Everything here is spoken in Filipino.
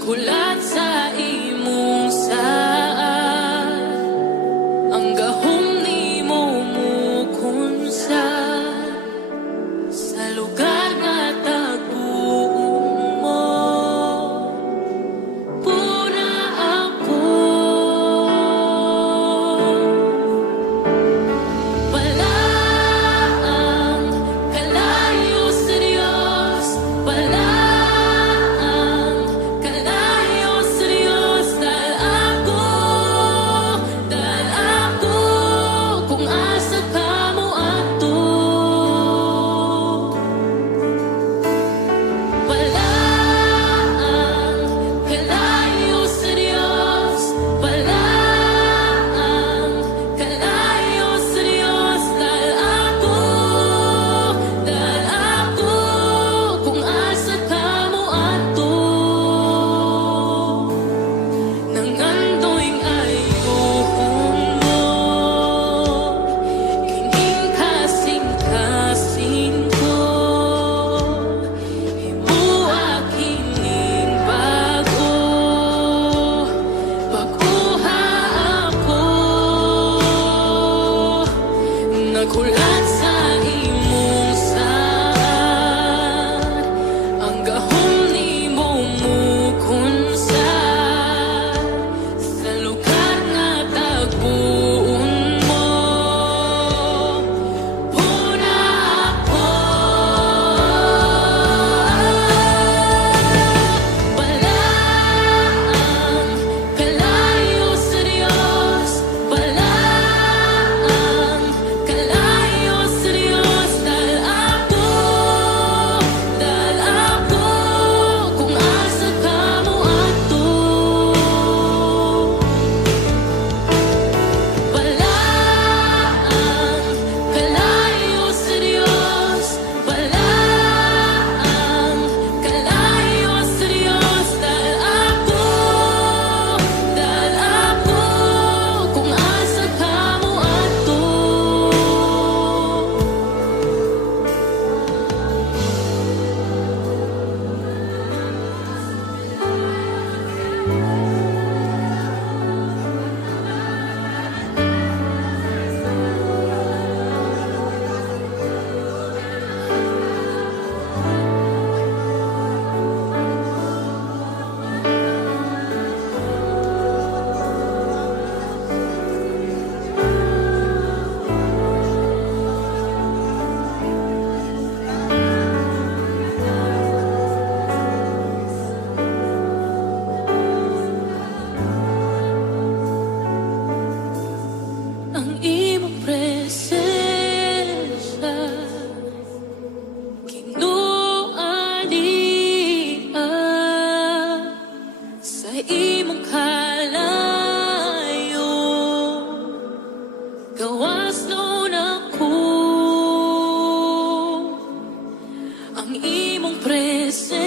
Naghulat sa imong saan, ang gahom nimo mukunsa sa lugar nga tagpuon mo. Puna ako palaang kalayo sa Diyos, palaang kalayo sa Diyos. Dahil ako kung asa ka mo ato. Palaang kalayo sa Diyos, palaang kalayo sa Diyos. Dahil ako kung asa ka mo ato. Nangandoy ayuhon mo, kining kasing-kasing ko. Himua kining bago, pag-uha ako. Naghulat sa imong saan, ang gahom nimo mukunsa sa lugar nga tagpuon mo. Puna ako palaang kalayo sa Diyos, palaang kalayo sa Diyos. Dahil ako kung asa ka mo ato. Palaang kalayo sa Diyos, palaang kalayo sa Diyos. Dahil ako kung asa ka mo ato. Ang imong presensya kinuanian sa imong kalayo. Gawas nun ako ang imong presensya